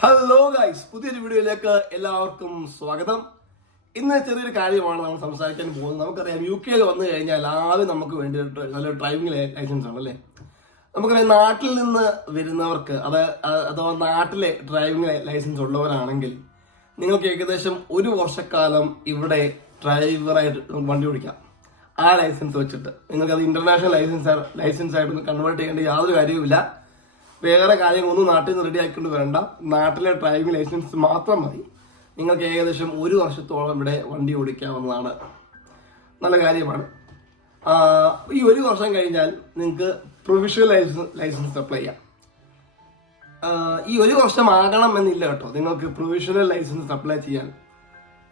Hello guys, പുതിയൊരു വീഡിയോയിലേക്ക് എല്ലാവർക്കും സ്വാഗതം. ഇന്ന് ചെറിയൊരു കാര്യമാണ് നമ്മൾ സംസാരിക്കാൻ പോകുന്നത്. നമുക്കറിയാം, യു കെയിൽ വന്നു കഴിഞ്ഞാൽ ആദ്യം നമുക്ക് വേണ്ടിയിട്ട് നല്ല ഡ്രൈവിംഗ് ലൈസൻസ് ആണ് അല്ലേ. നമുക്കറിയാം, നാട്ടിൽ നിന്ന് വരുന്നവർക്ക് അഥവാ നാട്ടിലെ ഡ്രൈവിംഗ് ലൈസൻസ് ഉള്ളവരാണെങ്കിൽ നിങ്ങൾക്ക് ഏകദേശം ഒരു വർഷക്കാലം ഇവിടെ ഡ്രൈവറായിട്ട് വണ്ടി ഓടിക്കാം. ആ ലൈസൻസ് വെച്ചിട്ട് നിങ്ങൾക്കത് ഇന്റർനാഷണൽ ലൈസൻസ് ആയിട്ടൊന്ന് കൺവേർട്ട് ചെയ്യേണ്ട യാതൊരു കാര്യവുമില്ല. വേറെ കാര്യങ്ങളൊന്നും നാട്ടിൽ നിന്ന് റെഡി ആക്കിക്കൊണ്ട് വരണ്ട. നാട്ടിലെ ഡ്രൈവിംഗ് ലൈസൻസ് മാത്രം മതി. നിങ്ങൾക്ക് ഏകദേശം ഒരു വർഷത്തോളം ഇവിടെ വണ്ടി ഓടിക്കാവുന്നതാണ്. നല്ല കാര്യമാണ്. ഈ ഒരു വർഷം കഴിഞ്ഞാൽ നിങ്ങൾക്ക് പ്രൊവിഷണൽ ലൈസൻസ് അപ്ലൈ ചെയ്യാം. ഈ ഒരു വർഷം ആകണം എന്നില്ല കേട്ടോ. നിങ്ങൾക്ക് പ്രൊവിഷണൽ ലൈസൻസ് അപ്ലൈ ചെയ്യാൻ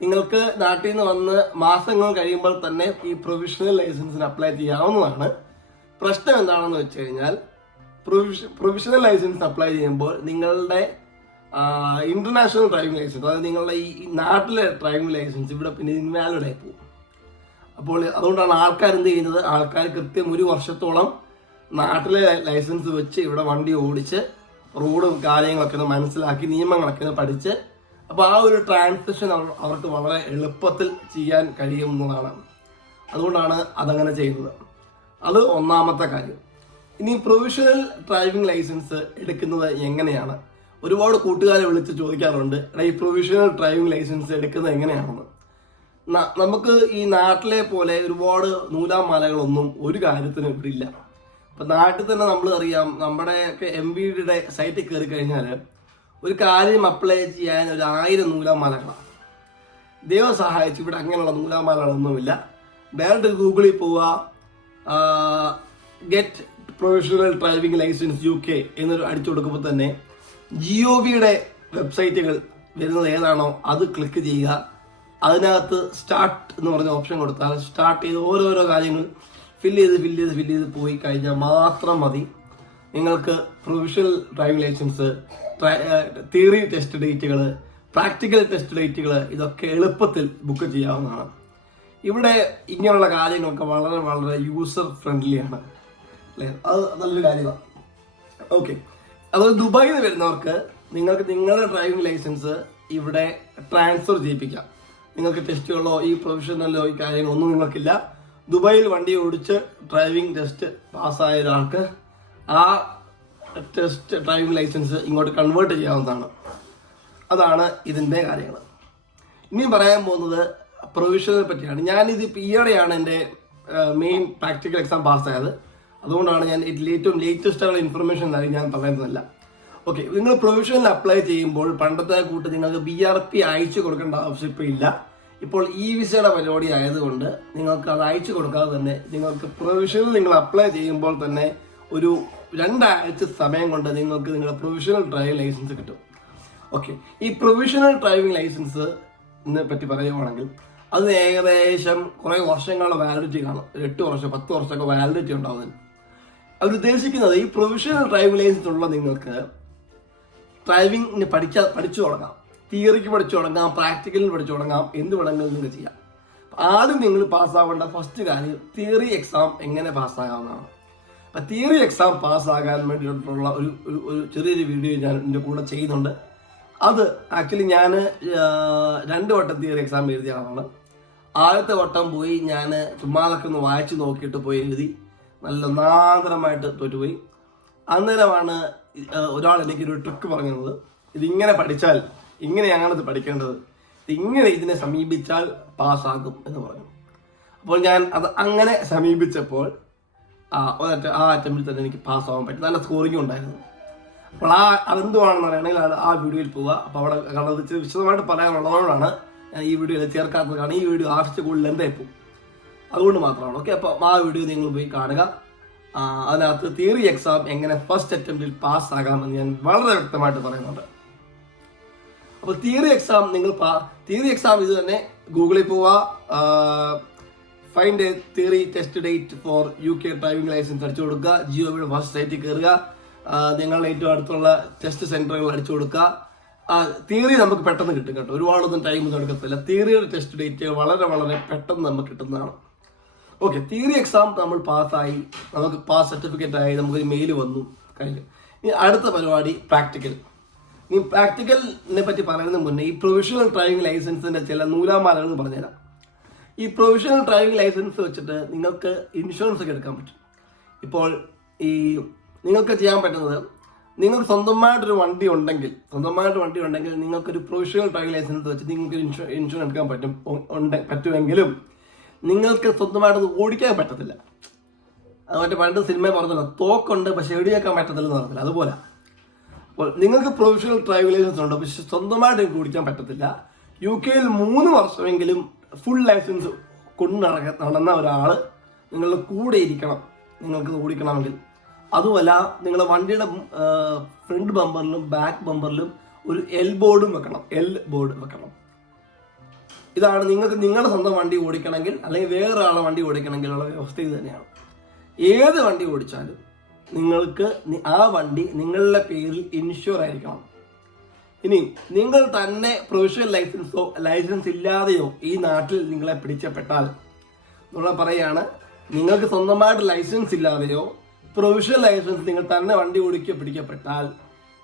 നിങ്ങൾക്ക് നാട്ടിൽ നിന്ന് വന്ന് മാസങ്ങൾ കഴിയുമ്പോൾ തന്നെ ഈ പ്രൊവിഷണൽ ലൈസൻസിന് അപ്ലൈ ചെയ്യാവുന്നതാണ്. പ്രശ്നം എന്താണെന്ന് വെച്ച് കഴിഞ്ഞാൽ, പ്രൊവിഷണൽ ലൈസൻസ് അപ്ലൈ ചെയ്യുമ്പോൾ നിങ്ങളുടെ ഇന്റർനാഷണൽ ഡ്രൈവിംഗ് ലൈസൻസ്, അതായത് നിങ്ങളുടെ ഈ നാട്ടിലെ ഡ്രൈവിംഗ് ലൈസൻസ് ഇവിടെ പിന്നെ ഇൻവാലിഡ് ആയി പോകും. അപ്പോൾ അതുകൊണ്ടാണ് ആൾക്കാർ എന്ത് ചെയ്യുന്നത്, ആൾക്കാർ കൃത്യം ഒരു വർഷത്തോളം നാട്ടിലെ ലൈസൻസ് വെച്ച് ഇവിടെ വണ്ടി ഓടിച്ച് റോഡും കാര്യങ്ങളൊക്കെ ഒന്ന് മനസ്സിലാക്കി നിയമങ്ങളൊക്കെ ഒന്ന് പഠിച്ച്, അപ്പോൾ ആ ഒരു ട്രാൻസിഷൻ അവർക്ക് വളരെ എളുപ്പത്തിൽ ചെയ്യാൻ കഴിയുന്നതാണ്. അതുകൊണ്ടാണ് അതങ്ങനെ ചെയ്യുന്നത്. അത് ഒന്നാമത്തെ കാര്യം. ഇനി പ്രൊവിഷണൽ ഡ്രൈവിംഗ് ലൈസൻസ് എടുക്കുന്നത് എങ്ങനെയാണ്? ഒരുപാട് കൂട്ടുകാരെ വിളിച്ച് ചോദിക്കാറുണ്ട്, ഈ പ്രൊവിഷണൽ ഡ്രൈവിംഗ് ലൈസൻസ് എടുക്കുന്നത് എങ്ങനെയാണെന്ന്. നമുക്ക് ഈ നാട്ടിലെ പോലെ ഒരുപാട് നൂലാമാലകളൊന്നും ഒരു കാര്യത്തിനും ഇവിടെ ഇല്ല. ഇപ്പം നാട്ടിൽ തന്നെ നമ്മൾ അറിയാം, നമ്മുടെയൊക്കെ MVDയുടെ സൈറ്റിൽ കയറി കഴിഞ്ഞാൽ ഒരു കാര്യം അപ്ലൈ ചെയ്യാൻ 1000 നൂലാമാലകളാണ്. ദൈവം സഹായിച്ച് ഇവിടെ അങ്ങനെയുള്ള നൂലാമാലകളൊന്നുമില്ല. ഡയറക്റ്റ് ഗൂഗിളിൽ പോവുക, get professional driving licence UK എന്നൊരു അടിച്ചു കൊടുക്കുമ്പോൾ തന്നെ GOVയുടെ വെബ്സൈറ്റുകൾ വരുന്നത് ഏതാണോ അത് ക്ലിക്ക് ചെയ്യുക. അതിനകത്ത് സ്റ്റാർട്ട് എന്ന് പറഞ്ഞ ഓപ്ഷൻ കൊടുത്താൽ സ്റ്റാർട്ട് ചെയ്ത് ഓരോരോ കാര്യങ്ങൾ ഫില്ല് ചെയ്ത് പോയി കഴിഞ്ഞാൽ മാത്രം മതി നിങ്ങൾക്ക് professional driving licence, theory test ഡേറ്റുകൾ, പ്രാക്ടിക്കൽ ടെസ്റ്റ് ഡേറ്റുകൾ ഇതൊക്കെ എളുപ്പത്തിൽ ബുക്ക് ചെയ്യാവുന്നതാണ്. ഇവിടെ ഇങ്ങനെയുള്ള കാര്യങ്ങളൊക്കെ വളരെ വളരെ യൂസർ ഫ്രണ്ട്ലിയാണ് അല്ലേ. അത് നല്ലൊരു കാര്യമാണ്. ഓക്കെ, അതുപോലെ ദുബായിൽ നിന്ന് വരുന്നവർക്ക് നിങ്ങൾക്ക് നിങ്ങളുടെ ഡ്രൈവിംഗ് ലൈസൻസ് ഇവിടെ ട്രാൻസ്ഫർ ചെയ്യിപ്പിക്കാം. നിങ്ങൾക്ക് ടെസ്റ്റുകളോ ഈ പ്രൊഫഷണലോ ഈ കാര്യങ്ങളൊന്നും നിങ്ങൾക്കില്ല. ദുബായിൽ വണ്ടി ഓടിച്ച് ഡ്രൈവിംഗ് ടെസ്റ്റ് പാസ്സായ ഒരാൾക്ക് ആ ടെസ്റ്റ് ഡ്രൈവിംഗ് ലൈസൻസ് ഇങ്ങോട്ട് കൺവേർട്ട് ചെയ്യാവുന്നതാണ്. അതാണ് ഇതിൻ്റെ കാര്യങ്ങൾ. ഇനി പറയാൻ പോകുന്നത് പ്രൊവിഷണൽ പറ്റിയാണ്. ഞാനിത് ഈയിടെയാണ് എൻ്റെ മെയിൻ പ്രാക്ടിക്കൽ എക്സാം പാസ്സായത്. അതുകൊണ്ടാണ് ഞാൻ ഏറ്റവും ലേറ്റസ്റ്റ് ആയിട്ടുള്ള ഇൻഫർമേഷൻ ഞാൻ പറയുന്നതല്ല. ഓക്കെ, നിങ്ങൾ പ്രൊവിഷണൽ അപ്ലൈ ചെയ്യുമ്പോൾ പണ്ടത്തെ കൂട്ട് നിങ്ങൾക്ക് BRP അയച്ചു കൊടുക്കേണ്ട ആവശ്യം ഇപ്പോൾ ഇല്ല. ഇപ്പോൾ വിസയുടെ പരിപാടി ആയതുകൊണ്ട് നിങ്ങൾക്ക് അത് അയച്ചു കൊടുക്കാതെ തന്നെ നിങ്ങൾക്ക് പ്രൊവിഷണൽ നിങ്ങൾ അപ്ലൈ ചെയ്യുമ്പോൾ തന്നെ ഒരു 2 ആഴ്ച സമയം കൊണ്ട് നിങ്ങൾക്ക് നിങ്ങളുടെ പ്രൊവിഷണൽ ഡ്രൈവിംഗ് ലൈസൻസ് കിട്ടും. ഓക്കെ, ഈ പ്രൊവിഷണൽ ഡ്രൈവിംഗ് ലൈസൻസിനെ പറ്റി പറയുകയാണെങ്കിൽ അത് ഏകദേശം കുറേ വർഷങ്ങളുടെ വാലിഡിറ്റി കാണും. 8 വർഷം 10 വർഷമൊക്കെ വാലിഡിറ്റി ഉണ്ടാവുന്നതിന് അവരുദ്ദേശിക്കുന്നത് ഈ പ്രൊവിഷണൽ ഡ്രൈവിംഗ് ലൈസൻസ് ഉള്ള നിങ്ങൾക്ക് ഡ്രൈവിംഗ് പഠിച്ചു തുടങ്ങാം. തിയറിക്ക് പഠിച്ചു തുടങ്ങാം, പ്രാക്ടിക്കലിന് പഠിച്ചു തുടങ്ങാം, എന്ത് വേണമെങ്കിലും നിങ്ങൾക്ക് ചെയ്യാം. ആദ്യം നിങ്ങൾ പാസ്സാവേണ്ട ഫസ്റ്റ് കാര്യം തിയറി എക്സാം എങ്ങനെ പാസ്സാകാവുന്നതാണ്. അപ്പം തിയറി എക്സാം പാസ്സാകാൻ വേണ്ടിയിട്ടുള്ള ഒരു ചെറിയൊരു വീഡിയോ ഞാൻ എൻ്റെ കൂടെ ചെയ്യുന്നുണ്ട്. അത് ആക്ച്വലി ഞാൻ 2 വട്ടം തിയറി എക്സാം എഴുതിയ ആളാണ്. ആദ്യത്തെ വട്ടം പോയി ഞാൻ ചുമ്മാതൊക്കെ ഒന്ന് വായിച്ച് നോക്കിയിട്ട് പോയി എഴുതി, നല്ല നാന്തരമായിട്ട് തോറ്റുപോയി. അന്നേരമാണ് ഒരാൾ എനിക്കൊരു ട്രിക്ക് പറഞ്ഞത്, ഇതിങ്ങനെ പഠിച്ചാൽ ഇങ്ങനെയാണ് ഇത് പഠിക്കേണ്ടത്, ഇതിനെ സമീപിച്ചാൽ പാസ്സാകും എന്ന് പറഞ്ഞു. അപ്പോൾ ഞാൻ അത് അങ്ങനെ സമീപിച്ചപ്പോൾ ആ അറ്റംപ്റ്റിൽ തന്നെ എനിക്ക് പാസ്സാവാൻ പറ്റി. നല്ല സ്കോറിംഗ് ഉണ്ടായിരുന്നു. അപ്പോൾ അതെന്തുവാണെന്ന് പറയുകയാണെങ്കിൽ ആ വീഡിയോയിൽ പോവുക. അപ്പോൾ അവിടെ കാരണം വിശദമായിട്ട് പറയാനുള്ളതുകൊണ്ടാണ് ഞാൻ ഈ വീഡിയോയിൽ ചേർക്കാത്തത്. കാരണം ഈ വീഡിയോ ആവശ്യത്തെ കൂടുതൽ എന്തായി പോകും, അതുകൊണ്ട് മാത്രമാണ്. ഓക്കെ, അപ്പോൾ ആ വീഡിയോ നിങ്ങൾ പോയി കാണുക. അതിനകത്ത് തിയറി എക്സാം എങ്ങനെ ഫസ്റ്റ് അറ്റംപ്റ്റിൽ പാസ്സാകാമെന്ന് ഞാൻ വളരെ വ്യക്തമായിട്ട് പറയുന്നുണ്ട്. അപ്പോൾ തിയറി എക്സാം ഇത് തന്നെ ഗൂഗിളിൽ പോവുക, find a theory test date for UK driving licence അടിച്ചു കൊടുക്കുക. GOVയുടെ ഫസ്റ്റ് സൈറ്റിൽ കയറുക, നിങ്ങളുടെ ഏറ്റവും അടുത്തുള്ള ടെസ്റ്റ് സെന്ററുകൾ അടിച്ചു കൊടുക്കുക. തിയറി നമുക്ക് പെട്ടെന്ന് കിട്ടും കേട്ടോ, ഒരുപാടൊന്നും ടൈമൊന്നും എടുക്കത്തില്ല. തിയറിയുടെ ടെസ്റ്റ് ഡേറ്റ് വളരെ വളരെ പെട്ടെന്ന് നമുക്ക് കിട്ടുന്നതാണ്. ഓക്കെ, തിയറി എക്സാം നമ്മൾ പാസ്സായി, നമുക്ക് പാസ് സർട്ടിഫിക്കറ്റ് ആയി, നമുക്ക് മെയിൽ വന്നു, കഴിഞ്ഞു. ഇനി അടുത്ത പരിപാടി പ്രാക്ടിക്കൽ. ഈ പ്രാക്ടിക്കലിനെ പറ്റി പറയുന്നതിന് മുന്നേ ഈ പ്രൊവിഷണൽ ഡ്രൈവിംഗ് ലൈസൻസിന്റെ ചില നൂലാമാലകൾ പറഞ്ഞുതരാം. ഈ പ്രൊവിഷണൽ ഡ്രൈവിംഗ് ലൈസൻസ് വെച്ചിട്ട് നിങ്ങൾക്ക് ഇൻഷുറൻസ് ഒക്കെ എടുക്കാൻ പറ്റും. ഇപ്പോൾ ഈ നിങ്ങൾക്ക് ചെയ്യാൻ പറ്റുന്നത്, നിങ്ങൾക്ക് സ്വന്തമായിട്ടൊരു വണ്ടി ഉണ്ടെങ്കിൽ നിങ്ങൾക്കൊരു പ്രൊവിഷണൽ ഡ്രൈവിംഗ് ലൈസൻസ് വെച്ച് നിങ്ങൾക്ക് ഇൻഷുറൻസ് എടുക്കാൻ പറ്റുമെങ്കിലും നിങ്ങൾക്ക് സ്വന്തമായിട്ട് ഓടിക്കാൻ പറ്റത്തില്ല. മറ്റേ പണ്ട് സിനിമ പറഞ്ഞല്ലോ, തോക്കുണ്ട് പക്ഷെ എടിയാക്കാൻ പറ്റത്തില്ലെന്ന് പറഞ്ഞില്ല, അതുപോലെ. അപ്പോൾ നിങ്ങൾക്ക് പ്രൊഫഷണൽ ഡ്രൈവിംഗ് ലൈസൻസ് ഉണ്ട്, പക്ഷെ സ്വന്തമായിട്ട് നിങ്ങൾക്ക് ഓടിക്കാൻ പറ്റത്തില്ല. UK 3 വർഷമെങ്കിലും ഫുൾ ലൈസൻസ് കൊണ്ട് നടന്ന ഒരാൾ നിങ്ങളുടെ കൂടെ ഇരിക്കണം നിങ്ങൾക്ക് ഓടിക്കണമെങ്കിൽ. അതുമല്ല, നിങ്ങളുടെ വണ്ടിയുടെ ഫ്രണ്ട് ബമ്പറിലും ബാക്ക് ബമ്പറിലും ഒരു എൽ ബോർഡ് വെക്കണം. ഇതാണ് നിങ്ങൾക്ക് നിങ്ങളുടെ സ്വന്തം വണ്ടി ഓടിക്കണമെങ്കിൽ, അല്ലെങ്കിൽ വേറൊരാളെ വണ്ടി ഓടിക്കണമെങ്കിലുള്ള വ്യവസ്ഥ ഇത് തന്നെയാണ്. ഏത് വണ്ടി ഓടിച്ചാലും നിങ്ങൾക്ക് ആ വണ്ടി നിങ്ങളുടെ പേരിൽ ഇൻഷുർ ആയിരിക്കണം. ഇനി നിങ്ങൾ തന്നെ പ്രൊഫഷണൽ ലൈസൻസ് ഇല്ലാതെയോ ഈ നാട്ടിൽ നിങ്ങളെ പിടിച്ചപ്പെട്ടാൽ, നമ്മൾ പറയുകയാണ്, നിങ്ങൾക്ക് സ്വന്തമായിട്ട് ലൈസൻസ് ഇല്ലാതെയോ പ്രൊഫഷണൽ ലൈസൻസ് നിങ്ങൾ തന്നെ വണ്ടി പിടിക്കപ്പെട്ടാൽ,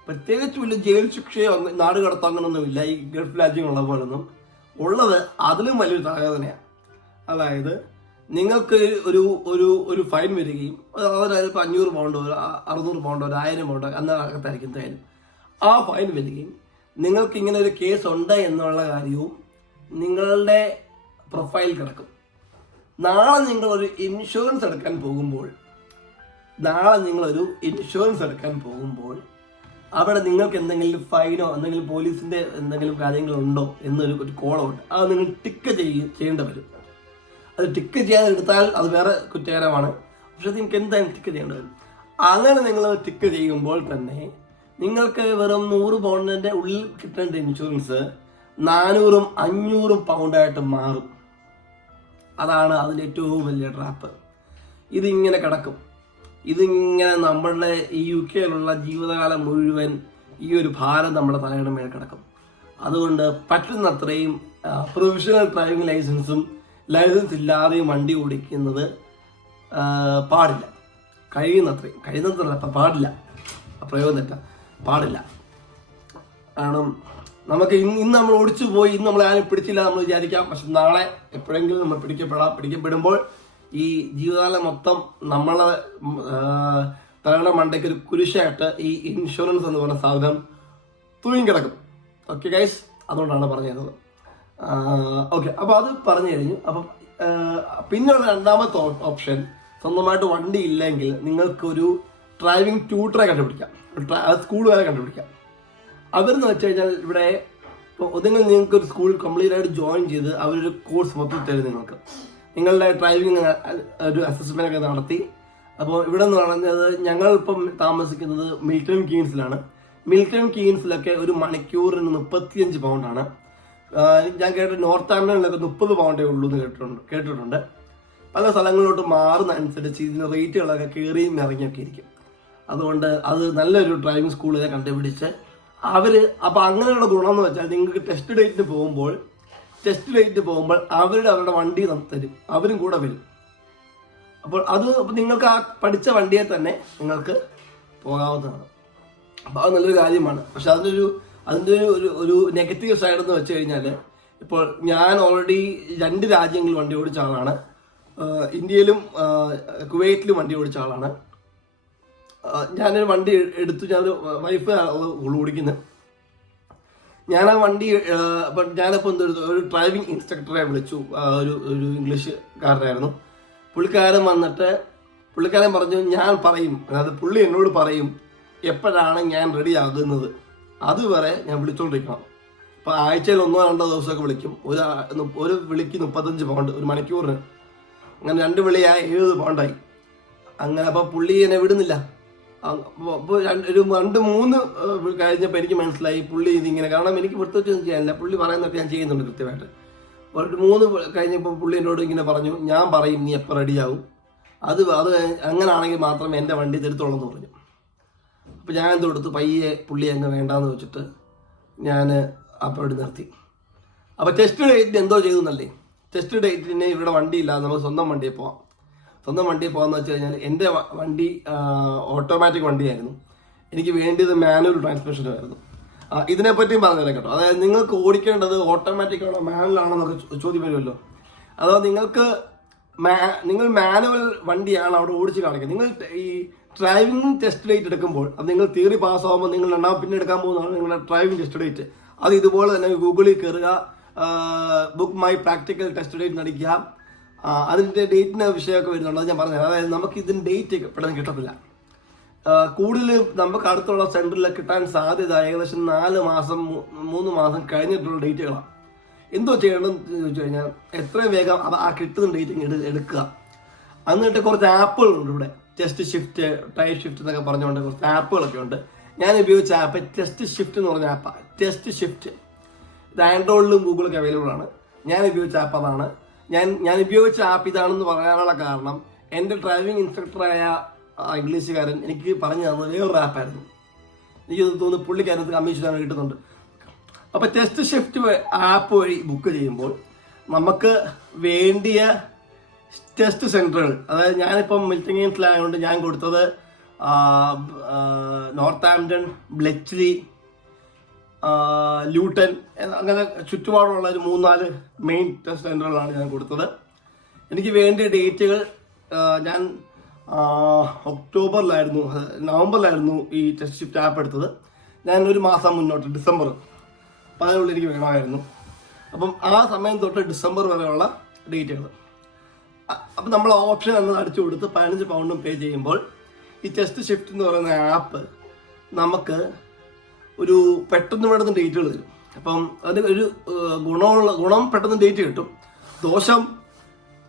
പ്രത്യേകിച്ച് വലിയ ജയിൽ ശിക്ഷയോ നാട് കടത്തോ അങ്ങനൊന്നുമില്ല ഈ ഗൾഫ് രാജ്യങ്ങളുള്ള പോലൊന്നും. ഉള്ളത് അതിലും വലിയൊരു തലവേദനയാണ്. അതായത് നിങ്ങൾക്ക് ഒരു ഫൈൻ വരികയും, അതായത് ഇപ്പോൾ 500 പൗണ്ടോ 600 പൗണ്ടോ 1000 പൗണ്ടോ അന്നകത്തായിരിക്കും തരും. ആ ഫൈൻ വരികയും നിങ്ങൾക്ക് ഇങ്ങനെ ഒരു കേസ് ഉണ്ട് എന്നുള്ള കാര്യവും നിങ്ങളുടെ പ്രൊഫൈൽ കിടക്കും. നാളെ നിങ്ങളൊരു ഇൻഷുറൻസ് എടുക്കാൻ പോകുമ്പോൾ അവിടെ നിങ്ങൾക്ക് എന്തെങ്കിലും ഫൈനോ എന്തെങ്കിലും പോലീസിന്റെ എന്തെങ്കിലും കാര്യങ്ങളുണ്ടോ എന്നൊരു കോളമുണ്ട്. അത് നിങ്ങൾ ടിക്ക് ചെയ്യേണ്ടി വരും. അത് ടിക്ക് ചെയ്യാതെ എടുത്താൽ അത് വേറെ കുറ്റകരമാണ്. പക്ഷെ നിങ്ങൾക്ക് എന്തായാലും ടിക്ക് ചെയ്യേണ്ടി വരും. അങ്ങനെ നിങ്ങൾ ടിക്ക് ചെയ്യുമ്പോൾ തന്നെ നിങ്ങൾക്ക് വെറും 100 പൗണ്ടിന്റെ ഉള്ളിൽ കിട്ടേണ്ട ഇൻഷുറൻസ് 400 500 പൗണ്ടായിട്ട് മാറും. അതാണ് അതിൻ്റെ ഏറ്റവും വലിയ ട്രാപ്പ്. ഇതിങ്ങനെ കിടക്കും. ഇതിങ്ങനെ നമ്മളുടെ ഈ UK ജീവിതകാലം മുഴുവൻ ഈ ഒരു ഭാരം നമ്മുടെ തലയുടെ മേൽ കിടക്കും. അതുകൊണ്ട് പറ്റുന്നത്രയും പ്രൊഫഷണൽ ഡ്രൈവിംഗ് ലൈസൻസ് ഇല്ലാതെയും വണ്ടി ഓടിക്കുന്നത് പാടില്ല. കഴിയുന്നത്രയും പാടില്ല. പ്രയോഗം തെറ്റാ, പാടില്ല. കാരണം നമുക്ക് ഇന്ന് നമ്മൾ ഓടിച്ചു പോയി, ഇന്ന് നമ്മൾ ആരും പിടിച്ചില്ല നമ്മൾ വിചാരിക്കാം. പക്ഷെ നാളെ എപ്പോഴെങ്കിലും നമ്മൾ പിടിക്കപ്പെടുമ്പോൾ ഈ ജീവിതകാലം മൊത്തം നമ്മളെ തലയുടെ മണ്ടയ്ക്ക് ഒരു കുരിശായിട്ട് ഈ ഇൻഷുറൻസ് എന്ന് പറഞ്ഞ സാധനം തൂങ്ങിക്കിടക്കും. ഓക്കെ ഗൈസ്, അതുകൊണ്ടാണ് പറഞ്ഞത്. ഓക്കെ, അപ്പോൾ അത് പറഞ്ഞു കഴിഞ്ഞു. അപ്പം പിന്നെയുള്ള രണ്ടാമത്തെ ഓപ്ഷൻ, സ്വന്തമായിട്ട് വണ്ടി ഇല്ലെങ്കിൽ നിങ്ങൾക്കൊരു ഡ്രൈവിംഗ് ട്യൂട്ടറെ കണ്ടുപിടിക്കാം, സ്കൂളുകാരെ കണ്ടുപിടിക്കാം. അവരെന്ന് വെച്ച് കഴിഞ്ഞാൽ ഇവിടെ ഒന്നെങ്കിൽ നിങ്ങൾക്ക് ഒരു സ്കൂൾ കംപ്ലീറ്റ് ആയിട്ട് ജോയിൻ ചെയ്ത് അവരൊരു കോഴ്സ് മൊത്തം തരും. നിങ്ങൾക്ക് നിങ്ങളുടെ ഡ്രൈവിംഗ് ഒരു അസസ്മെന്റ് ഒക്കെ നടത്തി. അപ്പോൾ ഇവിടെ എന്ന് പറഞ്ഞത്, ഞങ്ങളിപ്പം താമസിക്കുന്നത് മിൽട്ടൺ കീൻസിലാണ്. മിൽട്ടൺ കീൻസിലൊക്കെ ഒരു മണിക്കൂറിന് 35 പൗണ്ടാണ്. ഞാൻ നോർത്ത് ആംപ്ടണിലൊക്കെ 30 പൗണ്ടേ ഉള്ളൂ എന്ന് കേട്ടിട്ടുണ്ട്. പല സ്ഥലങ്ങളിലോട്ട് മാറുന്ന അനുസരിച്ച് ഇതിൻ്റെ റേറ്റുകളൊക്കെ കയറിയും ഇറങ്ങിയൊക്കെ ഇരിക്കും. അതുകൊണ്ട് അത് നല്ലൊരു ഡ്രൈവിംഗ് സ്കൂളിനെ കണ്ടുപിടിച്ച് അപ്പോൾ അങ്ങനെയുള്ള ഗുണം എന്ന് വെച്ചാൽ നിങ്ങൾക്ക് ടെസ്റ്റ് ഡേറ്റിന് പോകുമ്പോൾ അവരുടെ വണ്ടി തരും, അവരും കൂടെ വരും. അപ്പോൾ നിങ്ങൾക്ക് ആ പഠിച്ച വണ്ടിയെ തന്നെ നിങ്ങൾക്ക് പോകാവുന്നതാണ്. അപ്പോൾ അത് നല്ലൊരു കാര്യമാണ്. പക്ഷെ അതിൻ്റെ ഒരു നെഗറ്റീവ് സൈഡ് എന്ന് വെച്ച് കഴിഞ്ഞാൽ, ഇപ്പോൾ ഞാൻ ഓൾറെഡി 2 രാജ്യങ്ങളിൽ വണ്ടി ഓടിച്ച ആളാണ്. ഇന്ത്യയിലും കുവൈറ്റിലും വണ്ടി ഓടിച്ച ആളാണ്. ഞാനൊരു വണ്ടി എടുത്തു, ഞാനൊരു വൈഫ് ഓടിക്കുന്നത്. ഞാൻ ആ വണ്ടി ഞാനിപ്പോൾ ഒരു ഡ്രൈവിംഗ് ഇൻസ്ട്രക്ടറെ വിളിച്ചു. ഒരു ഇംഗ്ലീഷുകാരനായിരുന്നു. പുള്ളിക്കാരൻ പറഞ്ഞു, ഞാൻ പറയും, അതായത് പുള്ളി എന്നോട് പറയും എപ്പോഴാണ് ഞാൻ റെഡി ആകുന്നത്, അതുവരെ ഞാൻ വിളിച്ചുകൊണ്ടിരിക്കണം. അപ്പോൾ ആഴ്ചയിൽ 1-2 ദിവസമൊക്കെ വിളിക്കും. ഒരു വിളിക്ക് 35 പൗണ്ട് ഒരു മണിക്കൂറിന്. അങ്ങനെ 2 വിളിയായി 70 പൗണ്ടായി. അങ്ങനെ അപ്പോൾ പുള്ളി എന്നെ വിടുന്നില്ല. അപ്പോൾ ഒരു 2-3 കഴിഞ്ഞപ്പോൾ എനിക്ക് മനസ്സിലായി പുള്ളി ഇതിങ്ങനെ, കാരണം എനിക്ക് പ്രത്യേകിച്ചൊന്നും ചെയ്യാനില്ല, പുള്ളി പറയുന്നതൊക്കെ ഞാൻ ചെയ്യുന്നുണ്ട് കൃത്യമായിട്ട്. അപ്പോൾ 3 കഴിഞ്ഞപ്പോൾ പുള്ളി എന്നോട് ഇങ്ങനെ പറഞ്ഞു, ഞാൻ പറയും നീ എപ്പോൾ റെഡിയാവും, അത് അങ്ങനാണെങ്കിൽ മാത്രമേ എൻ്റെ വണ്ടി തരുത്തുള്ളൂ എന്ന് പറഞ്ഞു. അപ്പോൾ ഞാൻ എന്ത് കൊടുത്തു, പയ്യെ പുള്ളി അങ്ങ് വേണ്ടാന്ന് വെച്ചിട്ട് ഞാൻ അപ്പോൾ ഇവിടെ നിർത്തി. അപ്പോൾ ടെസ്റ്റ് ഡേറ്റിന് എന്തോ ചെയ്തു എന്നല്ലേ, ടെസ്റ്റ് ഡേറ്റിന് ഇവിടെ വണ്ടിയില്ലാതെ നമുക്ക് സ്വന്തം വണ്ടിയിൽ പോകാമെന്ന് വെച്ച് കഴിഞ്ഞാൽ, എൻ്റെ വണ്ടി ഓട്ടോമാറ്റിക് വണ്ടിയായിരുന്നു. എനിക്ക് വേണ്ടിയത് മാനുവൽ ട്രാൻസ്മിഷനായിരുന്നു. ഇതിനെപ്പറ്റിയും പറഞ്ഞുതരാം കേട്ടോ. അതായത് നിങ്ങൾക്ക് ഓടിക്കേണ്ടത് ഓട്ടോമാറ്റിക് ആണോ മാനുവൽ ആണോ എന്നൊക്കെ ചോദ്യം വരുമല്ലോ. അതോ നിങ്ങൾ മാനുവൽ വണ്ടിയാണ് അവിടെ ഓടിച്ച് കാണിക്കുന്നത്. നിങ്ങൾ ഈ ഡ്രൈവിംഗ് ടെസ്റ്റ് ഡേറ്റ് എടുക്കുമ്പോൾ അത് നിങ്ങൾ തിയറി പാസ്സാകുമ്പോൾ നിങ്ങൾ പിന്നെ എടുക്കാൻ പോകുന്നതാണ് നിങ്ങളുടെ ഡ്രൈവിംഗ് ടെസ്റ്റ് ഡേറ്റ്. അത് ഇതുപോലെ തന്നെ ഗൂഗിളിൽ കയറുക, book my practical test date അടിക്കുക. അതിൻ്റെ ഡേറ്റിൻ്റെ വിഷയമൊക്കെ വരുന്നുണ്ട്, അത് ഞാൻ പറഞ്ഞത്. അതായത് നമുക്ക് ഇതിന് ഡേറ്റ് പെട്ടെന്ന് കിട്ടത്തില്ല. കൂടുതൽ നമുക്ക് അടുത്തുള്ള സെൻറ്ററിൽ കിട്ടാൻ സാധ്യത ഏകദേശം 4 മാസം 3 മാസം കഴിഞ്ഞിട്ടുള്ള ഡേറ്റുകളാണ്. എന്തോ ചെയ്യണമെന്ന് ചോദിച്ചു കഴിഞ്ഞാൽ എത്രയും വേഗം ആ കിട്ടുന്ന ഡേറ്റ് എടുക്കുക. എന്നിട്ട് കുറച്ച് ആപ്പുകളുണ്ട് ഇവിടെ, ടെസ്റ്റ് ഷിഫ്റ്റ്, ടൈം ഷിഫ്റ്റ് എന്നൊക്കെ പറഞ്ഞുകൊണ്ട് കുറച്ച് ആപ്പുകളൊക്കെ ഉണ്ട്. ഞാൻ ഉപയോഗിച്ച ആപ്പ് ടെസ്റ്റ് ഷിഫ്റ്റ് എന്ന് പറഞ്ഞ ആപ്പാണ്. ടെസ്റ്റ് ഷിഫ്റ്റ് ഇത് ആൻഡ്രോയിഡിലും ഗൂഗിളൊക്കെ അവൈലബിൾ ആണ്. ഞാൻ ഉപയോഗിച്ച ആപ്പ് അതാണ്. ഞാൻ ഉപയോഗിച്ച ആപ്പ് ഇതാണെന്ന് പറയാനുള്ള കാരണം എൻ്റെ ഡ്രൈവിംഗ് ഇൻസ്ട്രക്ടറായ ഇംഗ്ലീഷുകാരൻ എനിക്ക് പറഞ്ഞു തന്നത് വേറൊരു ആപ്പായിരുന്നു. എനിക്ക് തോന്നുന്നു പുള്ളിക്കാരത്ത് കമ്മീഷനാണ് കിട്ടുന്നുണ്ട്. അപ്പോൾ ടെസ്റ്റ് ഷിഫ്റ്റ് ആപ്പ് വഴി ബുക്ക് ചെയ്യുമ്പോൾ നമുക്ക് വേണ്ടിയ ടെസ്റ്റ് സെൻറ്ററുകൾ, അതായത് ഞാനിപ്പം മിൽട്ടൺ കെയ്ൻസിലായതുകൊണ്ട് ഞാൻ കൊടുത്തത് നോർത്താംപ്ടൺ, ബ്ലെച്ച്ലി, ലൂട്ടൺ, അങ്ങനെ ചുറ്റുപാടുള്ള ഒരു 3-4 മെയിൻ ടെസ്റ്റ് സെൻറ്ററുകളാണ് ഞാൻ കൊടുത്തത്. എനിക്ക് വേണ്ടിയ ഡേറ്റുകൾ ഞാൻ നവംബറിലായിരുന്നു ഈ ടെസ്റ്റ് ഷിഫ്റ്റ് ആപ്പ് എടുത്തത്. ഞാൻ ഒരു മാസം മുന്നോട്ട് ഡിസംബർ 15 എനിക്ക് വേണമായിരുന്നു. അപ്പം ആ സമയം തൊട്ട് ഡിസംബർ വരെയുള്ള ഡേറ്റുകൾ. അപ്പം നമ്മൾ ഓപ്ഷൻ എന്ന് അടിച്ചു കൊടുത്ത് 15 പൗണ്ടും പേ ചെയ്യുമ്പോൾ ഈ ടെസ്റ്റ് ഷിഫ്റ്റ് എന്ന് പറയുന്ന ആപ്പ് നമുക്ക് ഒരു പെട്ടെന്ന് ഡേറ്റുകൾ തരും. അപ്പം അത് ഒരു ഗുണം പെട്ടെന്ന് ഡേറ്റ് കിട്ടും. ദോഷം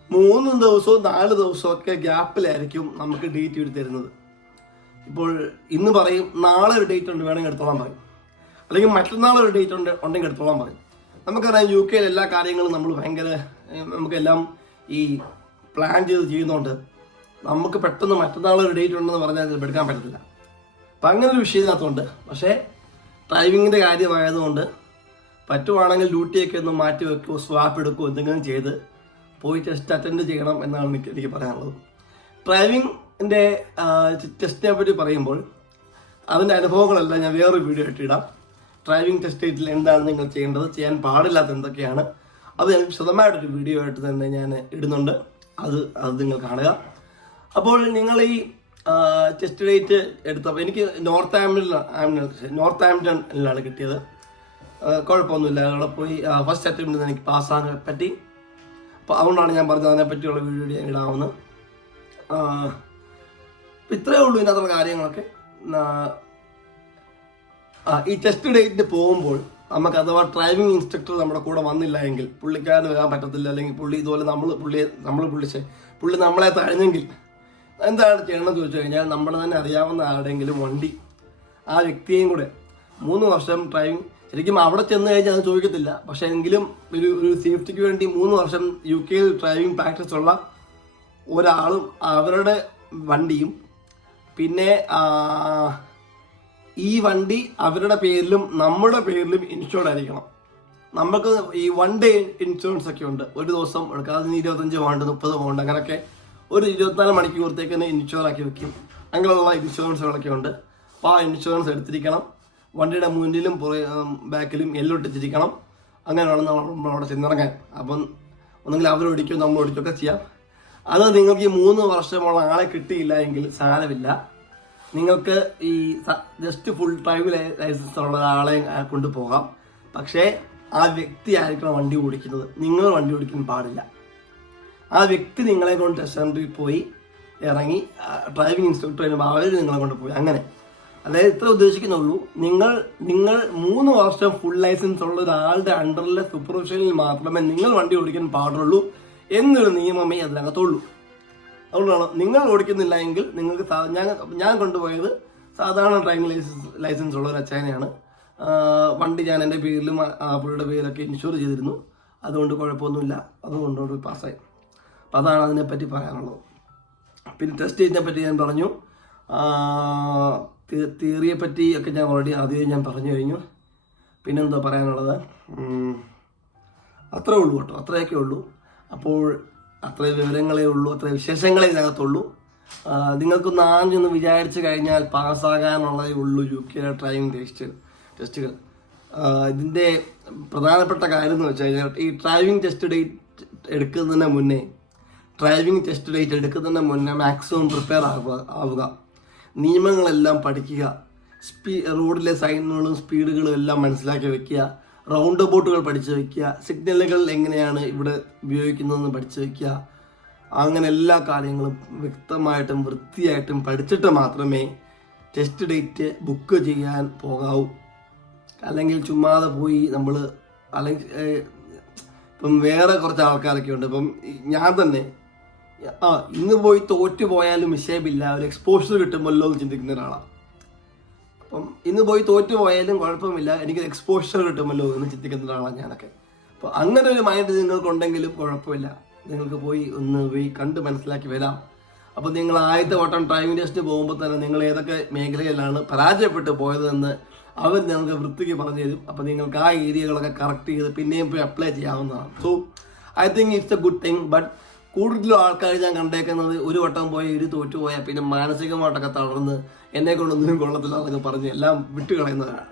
3 ദിവസവും 4 ദിവസവും ഒക്കെ ഗ്യാപ്പിലായിരിക്കും നമുക്ക് ഡേറ്റ് എടുത്ത് തരുന്നത്. ഇപ്പോൾ ഇന്ന് പറയും നാളെ ഒരു ഡേറ്റ് ഉണ്ട് വേണമെങ്കിൽ എടുത്തോളാൻ പറയും, അല്ലെങ്കിൽ മറ്റന്നാൾ ഒരു ഡേറ്റ് ഉണ്ടെങ്കിൽ എടുത്തോളാൻ പറയും. നമുക്കറിയാം UK എല്ലാ കാര്യങ്ങളും നമ്മൾ നമുക്കെല്ലാം ഈ പ്ലാൻ ചെയ്യുന്നതുകൊണ്ട് നമുക്ക് പെട്ടെന്ന് മറ്റന്നാൾ ഒരു ഡേറ്റ് ഉണ്ടെന്ന് പറഞ്ഞാൽ അത് എടുക്കാൻ പറ്റത്തില്ല. അപ്പം അങ്ങനെ ഒരു വിഷയം ഇതിനകത്തുണ്ട്. പക്ഷേ ഡ്രൈവിങ്ങിൻ്റെ കാര്യമായതുകൊണ്ട് പറ്റുവാണെങ്കിൽ ഡ്യൂട്ടിയൊക്കെ ഒന്ന് മാറ്റി വെക്കുകയോ സ്വാപ്പ് എടുക്കുകയോ എന്തെങ്കിലും ചെയ്ത് പോയി ടെസ്റ്റ് അറ്റൻഡ് ചെയ്യണം എന്നാണ് എനിക്ക് പറയാനുള്ളത്. ഡ്രൈവിങ്ങിൻ്റെ ടെസ്റ്റിനെ പറ്റി പറയുമ്പോൾ അതിൻ്റെ അനുഭവങ്ങളെല്ലാം ഞാൻ വേറൊരു വീഡിയോ ആയിട്ട് ഇടാം. ഡ്രൈവിംഗ് ടെസ്റ്റ് ഡേറ്റിൽ എന്താണ് നിങ്ങൾ ചെയ്യേണ്ടത്, ചെയ്യാൻ പാടില്ലാത്ത എന്തൊക്കെയാണ്, അത് ഞാൻ വിശദമായിട്ടൊരു വീഡിയോ ആയിട്ട് തന്നെ ഞാൻ ഇടുന്നുണ്ട്. അത് നിങ്ങൾ കാണുക. അപ്പോൾ നിങ്ങൾ ഈ ടെസ്റ്റ് ഡേറ്റ് എടുത്തപ്പോൾ എനിക്ക് നോർത്താംപ്ടണിലാണ് കിട്ടിയത്. കുഴപ്പമൊന്നുമില്ല, അവിടെ പോയി ഫസ്റ്റ് അറ്റംപ്റ്റിൽ എനിക്ക് പാസ്സാകാൻ പറ്റി. അപ്പോൾ അതുകൊണ്ടാണ് ഞാൻ പറഞ്ഞത് അതിനെപ്പറ്റിയുള്ള വീഡിയോ ഞാൻ ഇടാവുന്നത്. ഇത്രയേ ഉള്ളൂ ഇതിനകത്തുള്ള കാര്യങ്ങളൊക്കെ. ഈ ടെസ്റ്റ് ഡേറ്റിന് പോകുമ്പോൾ നമുക്ക് അഥവാ ഡ്രൈവിംഗ് ഇൻസ്ട്രക്ടർ നമ്മുടെ കൂടെ വന്നില്ല എങ്കിൽ പുള്ളിക്കാരന് വരാൻ പറ്റത്തില്ല, അല്ലെങ്കിൽ പുള്ളി ഇതുപോലെ പുള്ളി നമ്മളെ തഴഞ്ഞെങ്കിൽ എന്താണ് ചെയ്യണമെന്ന് ചോദിച്ചു കഴിഞ്ഞാൽ നമ്മുടെ തന്നെ അറിയാവുന്ന ആരുടെയെങ്കിലും വണ്ടി ആ വ്യക്തിയെയും കൂടെ 3 വർഷം ഡ്രൈവിംഗ്, ശരിക്കും അവിടെ ചെന്ന് കഴിഞ്ഞാൽ അത് ചോദിക്കത്തില്ല, പക്ഷേ എങ്കിലും ഒരു സേഫ്റ്റിക്ക് വേണ്ടി 3 വർഷം UK ഡ്രൈവിംഗ് പ്രാക്ടീസ് ഉള്ള ഒരാളും അവരുടെ വണ്ടിയും, പിന്നെ ഈ വണ്ടി അവരുടെ പേരിലും നമ്മുടെ പേരിലും ഇൻഷുർഡ് ആയിരിക്കണം. നമുക്ക് ഈ 1 ഡേ ഇൻഷുറൻസ് ഒക്കെ ഉണ്ട്, ഒരു ദിവസം എടുക്കാം. അതിന് 25 പൗണ്ട് 30 പൗണ്ട് അങ്ങനെയൊക്കെ ഒരു 24 മണിക്കൂറത്തേക്ക് തന്നെ ഇൻഷുർ ആക്കി വെക്കും. അങ്ങനെയുള്ള ഇൻഷുറൻസുകളൊക്കെ ഉണ്ട്. അപ്പോൾ ആ ഇൻഷുറൻസ് എടുത്തിരിക്കണം. വണ്ടിയുടെ മുന്നിലും ബാക്കിലും എല്ലാം ഇട്ടിരിക്കണം. അങ്ങനെയാണ് നമ്മൾ അവിടെ ചെന്നിറങ്ങാൻ. അപ്പം ഒന്നെങ്കിൽ അവരോടിക്കോ നമ്മൾ ഓടിക്കുകയൊക്കെ ചെയ്യാം. അത് നിങ്ങൾക്ക് ഈ 3 വർഷമുള്ള ആളെ കിട്ടിയില്ല എങ്കിൽ സാരമില്ല, നിങ്ങൾക്ക് ഈ ജസ്റ്റ് ഫുൾ ടൈം ലൈസൻസ് ഉള്ള ആളെ കൊണ്ടുപോകാം. പക്ഷേ ആ വ്യക്തി ആയിരിക്കണം വണ്ടി ഓടിക്കുന്നത്, നിങ്ങൾ വണ്ടി ഓടിക്കാൻ പാടില്ല. ആ വ്യക്തി നിങ്ങളെ കൊണ്ട് ടെസ്റ്റ് സെൻ്ററിൽ പോയി ഇറങ്ങി ഡ്രൈവിംഗ് ഇൻസ്ട്രക്ടർ വരുമ്പോൾ അവർ നിങ്ങളെ കൊണ്ട് പോയി അങ്ങനെ. അതായത് ഇത്ര ഉദ്ദേശിക്കുന്നുള്ളൂ, നിങ്ങൾ 3 വർഷം ഫുൾ ലൈസൻസ് ഉള്ള ഒരാളുടെ അണ്ടറിലെ സൂപ്പർവിഷനിൽ മാത്രമേ നിങ്ങൾ വണ്ടി ഓടിക്കാൻ പാടുള്ളൂ എന്നൊരു നിയമമേ അതിനകത്തുള്ളൂ. അതുകൊണ്ടാണ് നിങ്ങൾ ഓടിക്കുന്നില്ല എങ്കിൽ നിങ്ങൾക്ക് ഞാൻ കൊണ്ടുപോയത് സാധാരണ ഡ്രൈവിംഗ് ലൈസൻസ് ഉള്ള ഒരു അച്ചായനെയാണ്. വണ്ടി ഞാൻ എൻ്റെ പേരിലും പുള്ളിയുടെ പേരിലൊക്കെ ഇൻഷുർ ചെയ്തിരുന്നു. അതുകൊണ്ട് കുഴപ്പമൊന്നുമില്ല, അതുകൊണ്ട് പാസ്സായി. അപ്പം അതാണ് അതിനെപ്പറ്റി പറയാനുള്ളത്. പിന്നെ ടെസ്റ്റ് ഡേറ്റിനെ പറ്റി ഞാൻ പറഞ്ഞു, തിയറിയെ പറ്റി ഒക്കെ ഞാൻ ഓൾറെഡി ആദ്യമേ ഞാൻ പറഞ്ഞു കഴിഞ്ഞു. പിന്നെന്താ പറയാനുള്ളത്, അത്രേ ഉള്ളൂ കേട്ടോ, അത്രയൊക്കെ ഉള്ളൂ. അപ്പോൾ അത്ര വിവരങ്ങളേ ഉള്ളൂ, അത്ര വിശേഷങ്ങളേ ഇതിനകത്തുള്ളൂ. നിങ്ങൾക്കൊന്ന് ആദ്യമൊന്ന് വിചാരിച്ചു കഴിഞ്ഞാൽ പാസ്സാകാനുള്ളതേ ഉള്ളൂ UK ഡ്രൈവിംഗ് ടെസ്റ്റുകൾ. ഇതിൻ്റെ പ്രധാനപ്പെട്ട കാര്യം എന്ന് വെച്ച് കഴിഞ്ഞാൽ ഈ ഡ്രൈവിംഗ് ടെസ്റ്റ് ഡേറ്റ് എടുക്കുന്നതിന് മുന്നേ മാക്സിമം പ്രിപ്പയർ ആവുക, നിയമങ്ങളെല്ലാം പഠിക്കുക, റോഡിലെ സൈനുകളും സ്പീഡുകളും എല്ലാം മനസ്സിലാക്കി വെക്കുക, റൗണ്ട് അബൌട്ടുകൾ പഠിച്ചു വെക്കുക, സിഗ്നലുകൾ എങ്ങനെയാണ് ഇവിടെ ഉപയോഗിക്കുന്നതെന്ന് പഠിച്ചു വെക്കുക. അങ്ങനെ എല്ലാ കാര്യങ്ങളും വ്യക്തമായിട്ടും വൃത്തിയായിട്ടും പഠിച്ചിട്ട് മാത്രമേ ടെസ്റ്റ് ഡേറ്റ് ബുക്ക് ചെയ്യാൻ പോകാവൂ. അല്ലെങ്കിൽ ചുമ്മാതെ പോയി നമ്മൾ അല്ലെങ്കിൽ ഇപ്പം വേറെ കുറച്ച് ആൾക്കാരൊക്കെ ഉണ്ട്. ഇപ്പം ഞാൻ തന്നെ ഇന്ന് പോയി തോറ്റു പോയാലും വിഷയമില്ല, ഒരു എക്സ്പോഷർ കിട്ടുമല്ലോ എന്ന് ചിന്തിക്കുന്ന ഒരാളാണ്. അപ്പം ഇന്ന് പോയി തോറ്റു പോയാലും കുഴപ്പമില്ല, എനിക്കൊരു എക്സ്പോഷർ കിട്ടുമല്ലോ എന്ന് ചിന്തിക്കുന്ന ഒരാളാണ് ഞാനൊക്കെ. അപ്പോൾ അങ്ങനെ ഒരു മൈൻഡ് നിങ്ങൾക്കുണ്ടെങ്കിലും കുഴപ്പമില്ല, നിങ്ങൾക്ക് പോയി കണ്ട് മനസ്സിലാക്കി വരാം. അപ്പോൾ നിങ്ങൾ ആദ്യത്തെ വട്ടം ഡ്രൈവിംഗ് ടെസ്റ്റ് പോകുമ്പോൾ തന്നെ നിങ്ങൾ ഏതൊക്കെ മേഖലയിലാണ് പരാജയപ്പെട്ടു പോയതെന്ന് അവർ നിങ്ങൾക്ക് വൃത്തിക്ക് പറഞ്ഞു തരും. അപ്പോൾ നിങ്ങൾക്ക് ആ ഏരിയകളൊക്കെ കറക്റ്റ് ചെയ്ത് പിന്നെയും പോയി അപ്ലൈ ചെയ്യാവുന്നതാണ്. So I think it's A good thing. But കൂടുതലും ആൾക്കാർ ഞാൻ കണ്ടേക്കുന്നത് ഒരു വട്ടം പോയി തോറ്റുപോയാൽ പിന്നെ മാനസികമായിട്ടൊക്കെ തളർന്ന് എന്നെ കൊണ്ടൊന്നും കൊള്ളത്തില്ല എന്നൊക്കെ പറഞ്ഞ് എല്ലാം വിട്ടുകളയുന്നവരാണ്.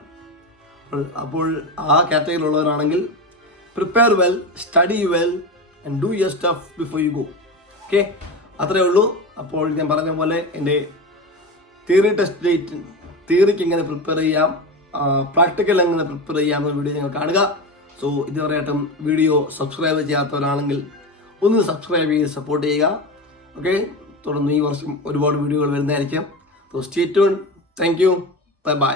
അപ്പോൾ ആ കാറ്റഗറിയിലുള്ളവരാണെങ്കിൽ prepare well, study well and do your stuff before you go. Okay, അത്രേ ഉള്ളൂ. അപ്പോൾ ഞാൻ പറഞ്ഞ പോലെ എൻ്റെ തിയറിക്ക് എങ്ങനെ പ്രിപ്പയർ ചെയ്യാം, പ്രാക്ടിക്കൽ എങ്ങനെ പ്രിപ്പയർ ചെയ്യാമെന്ന വീഡിയോ നിങ്ങൾ കാണുക. സോ ഇതുവരെയായിട്ടും വീഡിയോ സബ്സ്ക്രൈബ് ചെയ്യാത്തവരാണെങ്കിൽ ഒന്ന് സബ്സ്ക്രൈബ് ചെയ്ത് സപ്പോർട്ട് ചെയ്യുക. ഓക്കെ, തുടർന്ന് ഈ വർഷം ഒരുപാട് വീഡിയോകൾ വരുന്നതായിരിക്കും. So stay tune. Thank you. Bye bye.